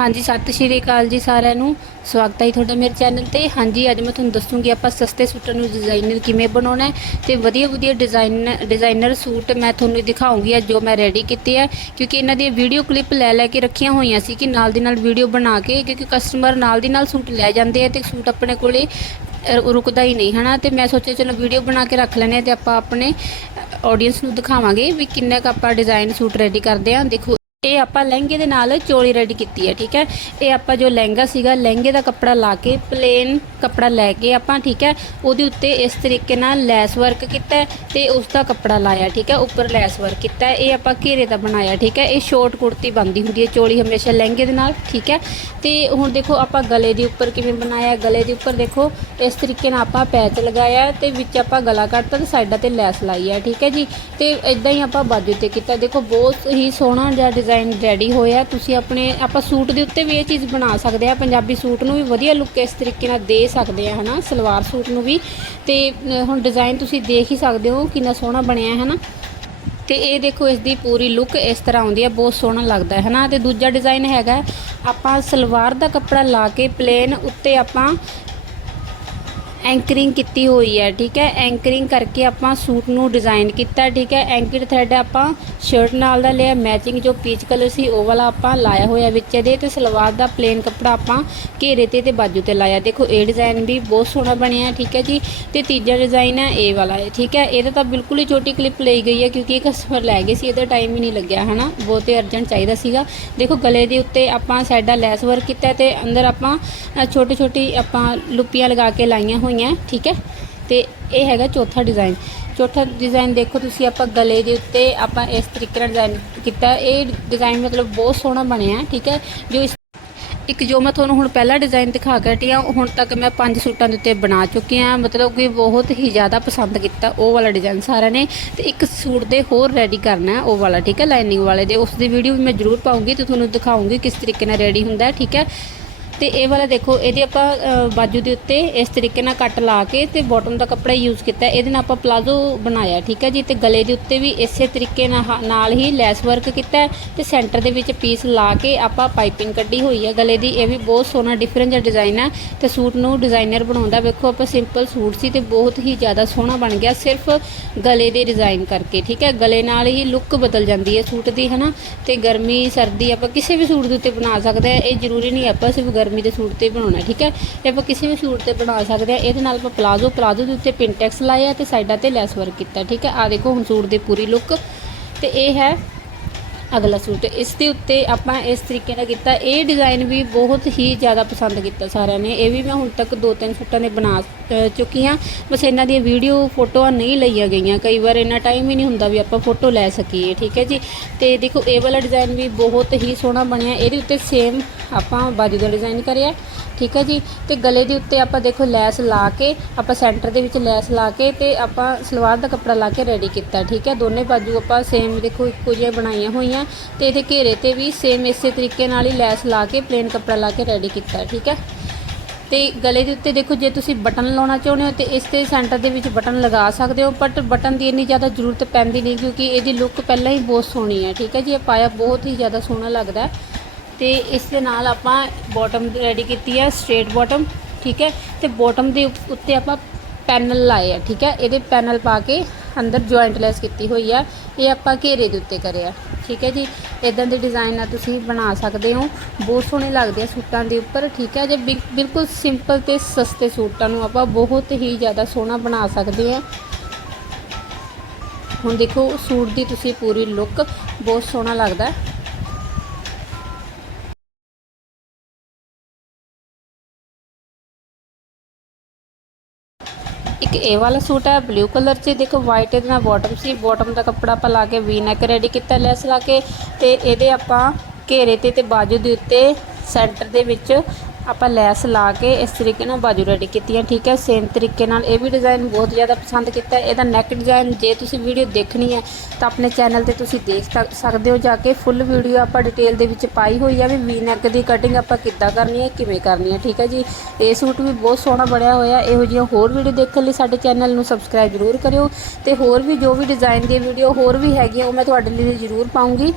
ਹਾਂਜੀ, ਸਤਿ ਸ਼੍ਰੀ ਅਕਾਲ ਜੀ ਸਾਰਿਆਂ ਨੂੰ। ਸਵਾਗਤ ਹੈ ਤੁਹਾਡਾ ਮੇਰੇ ਚੈਨਲ ਤੇ। ਹਾਂਜੀ, ਅੱਜ ਮੈਂ ਤੁਹਾਨੂੰ ਦੱਸੂਗੀ ਆਪਾਂ ਸਸਤੇ ਸੂਟਾਂ ਨੂੰ ਡਿਜ਼ਾਈਨਰ ਕਿਵੇਂ ਬਣਾਉਣਾ ਹੈ ਤੇ ਵਧੀਆ ਵਧੀਆ ਡਿਜ਼ਾਈਨ ਡਿਜ਼ਾਈਨਰ ਸੂਟ ਮੈਂ ਤੁਹਾਨੂੰ ਦਿਖਾਉਂਗੀ ਅੱਜ ਜੋ ਮੈਂ ਰੈਡੀ ਕੀਤੇ ਆ। ਕਿਉਂਕਿ ਇਹਨਾਂ ਦੀ ਵੀਡੀਓ ਕਲਿੱਪ ਲੈ ਲੈ ਕੇ ਰੱਖੀਆਂ ਹੋਈਆਂ ਸੀ ਕਿ ਨਾਲ ਦੀ ਨਾਲ ਵੀਡੀਓ ਬਣਾ ਕੇ, ਕਿਉਂਕਿ ਕਸਟਮਰ ਨਾਲ ਦੀ ਨਾਲ ਸੂਟ ਲੈ ਜਾਂਦੇ ਆ ਤੇ ਸੂਟ ਆਪਣੇ ਕੋਲੇ ਰੁਕਦਾ ਹੀ ਨਹੀਂ, ਹਨਾ? ਤੇ ਮੈਂ ਸੋਚਿਆ ਚਲੋ ਵੀਡੀਓ ਬਣਾ ਕੇ ਰੱਖ ਲੈਣੇ ਤੇ ਆਪਾਂ ਆਪਣੇ ਆਡੀਅנס ਨੂੰ ਦਿਖਾਵਾਂਗੇ ਵੀ ਕਿੰਨਾ ਕ ਆਪਾਂ ਡਿਜ਼ਾਈਨ ਸੂਟ ਰੈਡੀ ਕਰਦੇ ਆ। ਦੇਖੋ ਇਹ ਆਪਾਂ ਲਹਿੰਗੇ ਦੇ ਨਾਲ ਚੋਲੀ ਰੈਡੀ ਕੀਤੀ ਹੈ, ਠੀਕ ਹੈ? ਇਹ ਆਪਾਂ ਜੋ ਲਹਿੰਗਾ ਸੀਗਾ, ਲਹਿੰਗੇ ਦਾ ਕੱਪੜਾ ਲਾ ਕੇ ਪਲੇਨ ਕੱਪੜਾ ਲੈ ਕੇ ਆਪਾਂ, ਠੀਕ ਹੈ? ਉਹਦੇ ਉੱਤੇ ਇਸ ਤਰੀਕੇ ਨਾਲ ਲੈਸ ਵਰਕ ਕੀਤਾ ਹੈ ਤੇ ਉਸ ਦਾ ਕੱਪੜਾ ਲਾਇਆ, ਠੀਕ ਹੈ? ਉੱਪਰ ਲੈਸ ਵਰਕ ਕੀਤਾ ਇਹ ਆਪਾਂ ਘੇਰੇ ਦਾ ਬਣਾਇਆ, ਠੀਕ ਹੈ? ਇਹ ਸ਼ੋਰਟ ਕੁੜਤੀ ਬੰਦੀ ਹੁੰਦੀ ਹੈ ਚੋਲੀ ਹਮੇਸ਼ਾ ਲਹਿੰਗੇ ਦੇ ਨਾਲ, ਠੀਕ ਹੈ? ਤੇ ਹੁਣ ਦੇਖੋ ਆਪਾਂ ਗਲੇ ਦੇ ਉੱਪਰ ਕਿਵੇਂ ਬਣਾਇਆ, ਗਲੇ ਦੇ ਉੱਪਰ ਦੇਖੋ, ਇਸ ਤਰੀਕੇ ਨਾਲ ਆਪਾਂ ਪੈਚ ਲਗਾਇਆ ਹੈ ਤੇ ਵਿੱਚ ਆਪਾਂ ਗਲਾ ਕੱਟਤਾ ਤੇ ਸਾਈਡਾਂ ਤੇ ਲੈਸ ਲਾਈ ਹੈ, ਠੀਕ ਹੈ ਜੀ? ਤੇ ਇਦਾਂ ਹੀ ਆਪਾਂ ਬਾਜੂ ਤੇ ਕੀਤਾ। ਦੇਖੋ, ਬਹੁਤ ਹੀ ਸੋਹਣਾ ਜਿਹਾ ਡਿਜ਼ਾਈਨ ਰੈਡੀ ਹੋਇਆ ਤੁਸੀਂ ਆਪਣੇ, ਆਪਾਂ ਸੂਟ ਦੇ ਉੱਤੇ ਵੀ ਇਹ ਚੀਜ਼ ਬਣਾ ਸਕਦੇ ਆ ਪੰਜਾਬੀ ਸੂਟ ਨੂੰ ਵੀ ਵਧੀਆ ਲੁੱਕ ਇਸ ਤਰੀਕੇ ਨਾਲ ਦੇ ਸਕਦੇ ਆ ਹਨਾ? ਸਲਵਾਰ ਸੂਟ ਨੂੰ ਵੀ। ਤੇ ਹੁਣ ਡਿਜ਼ਾਈਨ ਤੁਸੀਂ ਦੇਖ ਹੀ ਸਕਦੇ ਹੋ ਕਿੰਨਾ ਸੋਹਣਾ ਬਣਿਆ ਹੈ ਨਾ ਤੇ ਇਹ ਦੇਖੋ ਇਸ ਦੀ ਪੂਰੀ ਲੁੱਕ ਇਸ ਤਰ੍ਹਾਂ ਆਉਂਦੀ ਹੈ। ਬਹੁਤ ਸੋਹਣਾ ਲੱਗਦਾ ਹੈ, ਹਨਾ? ਤੇ ਦੂਜਾ ਡਿਜ਼ਾਈਨ ਹੈਗਾ ਆਪਾਂ ਸਲਵਾਰ ਦਾ ਕੱਪੜਾ ਲਾ ਕੇ ਪਲੇਨ ਉੱਤੇ ਆਪਾਂ ਐਂਕਰਿੰਗ ਕੀਤੀ ਹੋਈ ਹੈ, ਠੀਕ ਹੈ? ਐਂਕਰਿੰਗ ਕਰਕੇ ਆਪਾਂ ਸੂਟ ਨੂੰ ਡਿਜ਼ਾਈਨ ਕੀਤਾ, ਠੀਕ ਹੈ? ਐਂਕਰ ਥਰੈਡ ਆਪਾਂ ਸ਼ਰਟ ਨਾਲ ਦਾ ਲਿਆ ਮੈਚਿੰਗ ਜੋ ਪੀਚ ਕਲਰ ਸੀ ਉਹ ਵਾਲਾ ਆਪਾਂ ਲਾਇਆ ਹੋਇਆ ਵਿੱਚ ਇਹਦੇ ਤੇ ਸਲਵਾਰ ਦਾ ਪਲੇਨ ਕੱਪੜਾ ਆਪਾਂ ਘੇਰੇ ਤੇ ਤੇ ਬਾਜੂ ਤੇ ਲਾਇਆ। ਦੇਖੋ, ਇਹ ਡਿਜ਼ਾਈਨ ਵੀ ਬਹੁਤ ਸੋਹਣਾ ਬਣਿਆ, ਠੀਕ ਹੈ ਜੀ? ਤੇ ਤੀਜਾ ਡਿਜ਼ਾਈਨ ਹੈ ਇਹ ਵਾਲਾ ਹੈ ਠੀਕ ਹੈ? ਇਹਦਾ ਤਾਂ ਬਿਲਕੁਲ ਹੀ ਛੋਟੀ ਕਲਿੱਪ ਲਈ ਗਈ ਹੈ ਕਿਉਂਕਿ ਇਹ ਕਸਟਮਰ ਲੈ ਗਏ ਸੀ, ਇਹਦਾ ਟਾਈਮ ਹੀ ਨਹੀਂ ਲੱਗਿਆ, ਹਨਾ? ਬਹੁਤ ਹੀ ਅਰਜੈਂਟ ਚਾਹੀਦਾ ਸੀਗਾ। ਦੇਖੋ, ਗਲੇ ਦੇ ਉੱਤੇ ਆਪਾਂ ਸਾਡਾ ਲੈਸ ਵਰਕ ਕੀਤਾ ਹੈ ਤੇ ਅੰਦਰ ਆਪਾਂ ਛੋਟੀ ਛੋਟੀ ਆਪਾਂ ਲੁੱਪੀਆਂ ਲਗਾ ਕੇ ਲਾਈਆਂ ਹੋਈਆਂ, ਠੀਕ ਹੈ? ਤੇ ਇਹ ਹੈਗਾ ਚੌਥਾ ਡਿਜ਼ਾਈਨ ਚੌਥਾ ਡਿਜ਼ਾਈਨ ਦੇਖੋ ਤੁਸੀਂ ਆਪਾਂ ਗਲੇ ਦੇ ਉੱਤੇ ਆਪਾਂ ਇਸ ਤਰੀਕੇ ਨਾਲ ਡਿਜ਼ਾਈਨ ਕੀਤਾ। ਇਹ ਡਿਜ਼ਾਈਨ ਮਤਲਬ ਬਹੁਤ ਸੋਹਣਾ ਬਣਿਆ, ਠੀਕ ਹੈ? ਜੋ ਇਸ ਇੱਕ ਜੋ ਮੈਂ ਤੁਹਾਨੂੰ ਹੁਣ ਪਹਿਲਾ ਡਿਜ਼ਾਈਨ ਦਿਖਾ ਕੇ ਹਟੀ ਹਾਂ, ਹੁਣ ਤੱਕ ਮੈਂ ਪੰਜ ਸੂਟਾਂ ਦੇ ਉੱਤੇ ਬਣਾ ਚੁੱਕੀ ਹਾਂ। ਮਤਲਬ ਕਿ ਬਹੁਤ ਹੀ ਜ਼ਿਆਦਾ ਪਸੰਦ ਕੀਤਾ ਉਹ ਵਾਲਾ ਡਿਜ਼ਾਈਨ ਸਾਰਿਆਂ ਨੇ। ਤੇ ਇੱਕ ਸੂਟ ਦੇ ਹੋਰ ਰੈਡੀ ਕਰਨਾ ਉਹ ਵਾਲਾ, ਠੀਕ ਹੈ? ਲਾਈਨਿੰਗ ਵਾਲੇ ਦੇ। ਉਸ ਦੀ ਵੀਡੀਓ ਵੀ ਮੈਂ ਜ਼ਰੂਰ ਪਾਉਂਗੀ ਤੇ ਤੁਹਾਨੂੰ ਦਿਖਾਉਂਗੀ ਕਿਸ ਤਰੀਕੇ ਨਾਲ ਰੈਡੀ ਹੁੰਦਾ, ਠੀਕ ਹੈ? ਤੇ ਇਹ ਵਾਲਾ ਦੇਖੋ, ਇਹਦੇ ਆਪਾਂ ਬਾਜੂ ਦੇ ਉੱਤੇ ਇਸ ਤਰੀਕੇ ਨਾਲ ਕੱਟ ਲਾ ਕੇ ਤੇ ਬਾਟਮ ਦਾ ਕੱਪੜਾ ਯੂਜ਼ ਕੀਤਾ। ਇਹਦੇ ਨਾਲ ਆਪਾਂ ਪਲਾਜ਼ੋ ਬਣਾਇਆ, ਠੀਕ ਹੈ ਜੀ? ਤੇ ਗਲੇ ਦੇ ਉੱਤੇ ਵੀ ਇਸੇ ਤਰੀਕੇ ਨਾਲ ਹ- ਨਾਲ ਹੀ ਲੈਸ ਵਰਕ ਕੀਤਾ ਹੈ ਤੇ ਸੈਂਟਰ ਦੇ ਵਿੱਚ ਪੀਸ ਲਾ ਕੇ ਆਪਾਂ ਪਾਈਪਿੰਗ ਕੱਢੀ ਹੋਈ ਹੈ। ਗਲੇ ਦੀ ਇਹ ਵੀ ਬਹੁਤ ਸੋਹਣਾ ਡਿਫਰੈਂਟ ਜਿਹਾ ਡਿਜ਼ਾਈਨ ਹੈ ਤੇ ਸੂਟ ਨੂੰ ਡਿਜ਼ਾਈਨਰ ਬਣਾਉਂਦਾ। ਵੇਖੋ, ਆਪਾਂ ਸਿੰਪਲ ਸੂਟ ਸੀ ਤੇ ਬਹੁਤ ਹੀ ਜ਼ਿਆਦਾ ਸੋਹਣਾ ਬਣ ਗਿਆ ਸਿਰਫ ਗਲੇ ਦੇ ਡਿਜ਼ਾਈਨ ਕਰਕੇ, ਠੀਕ ਹੈ? ਗਲੇ ਨਾਲ ਹੀ ਲੁੱਕ ਬਦਲ ਜਾਂਦੀ ਹੈ ਸੂਟ ਦੀ, ਹਨਾ? ਤੇ ਗਰਮੀ, ਸਰਦੀ ਆਪਾਂ ਕਿਸੇ ਵੀ ਸੂਟ ਦੇ ਉੱਤੇ ਬਣਾ ਸਕਦੇ ਆ ਇਹ ਜ਼ਰੂਰੀ ਨਹੀਂ ਆਪਾਂ ਸਿਰਫ ਆਰਮੀ ਦੇ ਸੂਟ ਤੇ ਬਣਾਉਣਾ, ਠੀਕ ਹੈ? ਇਹ ਆਪਾਂ ਕਿਸੇ ਵੀ ਸੂਟ ਤੇ ਬਣਾ ਸਕਦੇ ਆ ਇਹਦੇ ਨਾਲ ਆਪਾਂ ਪਲਾਜ਼ੋ ਪਲਾਜ਼ੋ ਦੇ ਉੱਤੇ ਪਿੰਟੈਕਸ ਲਾਇਆ ਤੇ ਸਾਈਡਾਂ ਤੇ ਲੈਸ ਵਰਕ ਕੀਤਾ, ਠੀਕ ਹੈ? ਆ ਦੇਖੋ ਹੁਣ ਸੂਟ ਦੀ ਪੂਰੀ ਲੁੱਕ ਤੇ ਇਹ ਹੈ ਅਗਲਾ ਸੂਟ। ਇਸ ਦੇ ਉੱਤੇ ਆਪਾਂ ਇਸ ਤਰੀਕੇ ਨਾਲ ਕੀਤਾ। ਇਹ ਡਿਜ਼ਾਈਨ ਵੀ ਬਹੁਤ ਹੀ ਜ਼ਿਆਦਾ ਪਸੰਦ ਕੀਤਾ ਸਾਰਿਆਂ ਨੇ। ਇਹ ਵੀ ਮੈਂ ਹੁਣ ਤੱਕ ਦੋ ਤਿੰਨ ਸੂਟਾਂ ਨੇ ਬਣਾ ਚੁੱਕੀਆਂ। ਬਸ ਇਹਨਾਂ ਦੀਆਂ ਵੀਡੀਓ ਫੋਟੋਆਂ ਨਹੀਂ ਲਈਆਂ ਗਈਆਂ। ਕਈ ਵਾਰ ਇੰਨਾ ਟਾਈਮ ਹੀ ਨਹੀਂ ਹੁੰਦਾ ਵੀ ਆਪਾਂ ਫੋਟੋ ਲੈ ਸਕੀਏ, ਠੀਕ ਹੈ ਜੀ? ਤੇ ਦੇਖੋ, ਇਹ ਵਾਲਾ ਡਿਜ਼ਾਈਨ ਵੀ ਬਹੁਤ ਹੀ ਸੋਹਣਾ ਬਣਿਆ। ਇਹਦੇ ਉੱਤੇ ਸੇਮ ਆਪਾਂ ਬਾਜੂ ਦਾ ਡਿਜ਼ਾਈਨ ਕਰਿਆ, ਠੀਕ ਹੈ ਜੀ? ਤੇ ਗਲੇ ਦੇ ਉੱਤੇ ਆਪਾਂ ਦੇਖੋ ਲੈਸ ਲਾ ਕੇ, ਆਪਾਂ ਸੈਂਟਰ ਦੇ ਵਿੱਚ ਲੈਸ ਲਾ ਕੇ ਤੇ ਆਪਾਂ ਸਲਵਾਰ ਦਾ ਕੱਪੜਾ ਲਾ ਕੇ ਰੈਡੀ ਕੀਤਾ, ਠੀਕ ਹੈ? ਦੋਨੇ ਬਾਜੂ ਆਪਾਂ ਸੇਮ ਦੇਖੋ, ਇੱਕੋ ਜਿਹੀਆਂ ਬਣਾਈਆਂ ਹੋਈਆਂ। ਤੇ ਇਹਦੇ ਘੇਰੇ ਤੇ ਵੀ ਸੇਮ ਇਸੇ ਤਰੀਕੇ ਨਾਲ ਹੀ ਲੈਸ ਲਾ ਕੇ ਪਲੇਨ ਕੱਪੜਾ ਲਾ ਕੇ ਰੈਡੀ ਕੀਤਾ, ਠੀਕ ਹੈ? ਤੇ ਗਲੇ ਦੇ ਉੱਤੇ ਦੇਖੋ, ਜੇ ਤੁਸੀਂ ਬਟਨ ਲਾਉਣਾ ਚਾਹੁੰਦੇ ਹੋ ਤੇ ਇਸ 'ਤੇ ਸੈਂਟਰ ਦੇ ਵਿੱਚ ਬਟਨ ਲਗਾ ਸਕਦੇ ਹੋ ਬਟ ਬਟਨ ਦੀ ਇੰਨੀ ਜ਼ਿਆਦਾ ਜ਼ਰੂਰਤ ਪੈਂਦੀ ਨਹੀਂ ਕਿਉਂਕਿ ਇਹਦੀ ਲੁੱਕ ਪਹਿਲਾਂ ਹੀ ਬਹੁਤ ਸੋਹਣੀ ਹੈ, ਠੀਕ ਹੈ ਜੀ? ਇਹ ਪਾਇਆ ਬਹੁਤ ਹੀ ਜ਼ਿਆਦਾ ਸੋਹਣਾ ਲੱਗਦਾ ਹੈ। ਤੇ ਇਸ ਦੇ ਨਾਲ ਆਪਾਂ ਬਾਟਮ ਰੈਡੀ ਕੀਤੀ ਹੈ ਸਟ੍ਰੇਟ ਬਾਟਮ ਠੀਕ ਹੈ? ਤੇ ਬਾਟਮ ਦੇ ਉੱਪ- ਉੱਤੇ ਆਪਾਂ ਪੈਨਲ ਲਾਏ ਆ, ਠੀਕ ਹੈ? ਇਹਦੇ ਪੈਨਲ ਪਾ ਕੇ ਅੰਦਰ ਜੁਆਇੰਟ ਲੈਸ ਕੀਤੀ ਹੋਈ ਆ, ਇਹ ਆਪਾਂ ਘੇਰੇ ਦੇ ਉੱਤੇ ਕਰਿਆ। ਠੀਕ ਹੈ ਜੀ? ਇਦਾਂ ਦੇ ਡਿਜ਼ਾਈਨ ਆ ਤੁਸੀਂ ਬਣਾ ਸਕਦੇ ਹੋ। ਬਹੁਤ ਸੋਹਣੇ ਲੱਗਦੇ ਆ ਸੂਟਾਂ ਦੇ ਉੱਪਰ। ਠੀਕ ਹੈ ਜੇ? ਬਿਲ- ਬਿਲਕੁਲ ਸਿੰਪਲ ਤੇ ਸਸਤੇ ਸੂਟਾਂ ਨੂੰ ਆਪਾਂ ਬਹੁਤ ਹੀ ਜ਼ਿਆਦਾ ਸੋਹਣਾ ਬਣਾ ਸਕਦੇ ਆ। ਹੁਣ ਦੇਖੋ, ਸੂਟ ਦੀ ਤੁਸੀਂ ਪੂਰੀ ਲੁੱਕ ਬਹੁਤ ਸੋਹਣਾ ਲੱਗਦਾ। ਇੱਕ ਇਹ ਵਾਲਾ ਸੂਟ ਹੈ ਬਲੂ ਕਲਰ 'ਚ ਦੇਖੋ ਵਾਈਟ ਇਹਦੇ ਨਾਲ ਬਾਟਮ ਸੀ ਬਾਟਮ ਦਾ ਕੱਪੜਾ ਆਪਾਂ ਲਾ ਕੇ ਵੀ ਨੈਕ ਰੈਡੀ ਕੀਤਾ ਲੈਸ ਲਾ ਕੇ ਤੇ ਇਹਦੇ ਆਪਾਂ ਘੇਰੇ ਤੇ ਤੇ ਬਾਜੂ ਦੇ ਉੱਤੇ ਸੈਂਟਰ ਦੇ ਵਿੱਚ ਆਪਾਂ ਲੈਸ ਲਾ ਕੇ ਇਸ ਤਰੀਕੇ ਨਾਲ ਬਾਜੂ ਰੈਡੀ ਕੀਤੀਆਂ, ਠੀਕ ਹੈ? ਸੇਮ ਤਰੀਕੇ ਨਾਲ ਇਹ ਵੀ ਡਿਜ਼ਾਈਨ ਬਹੁਤ ਜ਼ਿਆਦਾ ਪਸੰਦ ਕੀਤਾ ਇਹਦਾ ਨੈਕ ਡਿਜ਼ਾਈਨ ਜੇ ਤੁਸੀਂ ਵੀਡੀਓ ਦੇਖਣੀ ਹੈ, ਤਾਂ ਆਪਣੇ ਚੈਨਲ ਤੇ ਤੁਸੀਂ ਦੇਖ ਸਕ- ਸਕਦੇ ਹੋ ਜਾ ਕੇ। ਫੁੱਲ ਵੀਡੀਓ ਆਪਾਂ ਡਿਟੇਲ ਦੇ ਵਿੱਚ ਪਾਈ ਹੋਈ ਹੈ ਵੀ ਵੀ ਨੈਕ ਦੀ ਕਟਿੰਗ ਆਪਾਂ ਕਿੱਦਾਂ ਕਰਨੀ ਹੈ, ਕਿਵੇਂ ਕਰਨੀ ਹੈ, ਠੀਕ ਹੈ ਜੀ? ਇਹ ਸੂਟ ਵੀ ਬਹੁਤ ਸੋਹਣਾ ਬਣਿਆ ਹੋਇਆ ਇਹੋ ਜਿਹੀਆਂ ਹੋਰ ਵੀਡੀਓ ਦੇਖਣ ਲਈ ਸਾਡੇ ਚੈਨਲ ਨੂੰ ਸਬਸਕ੍ਰਾਈਬ ਜ਼ਰੂਰ ਕਰਿਓ। ਤੇ ਹੋਰ ਵੀ ਜੋ ਵੀ ਡਿਜ਼ਾਈਨ ਦੀ ਵੀਡੀਓ ਹੋਰ ਵੀ ਹੈਗੀਆਂ, ਉਹ ਮੈਂ ਤੁਹਾਡੇ ਲਈ ਜ਼ਰੂਰ ਪਾਉਂਗੀ।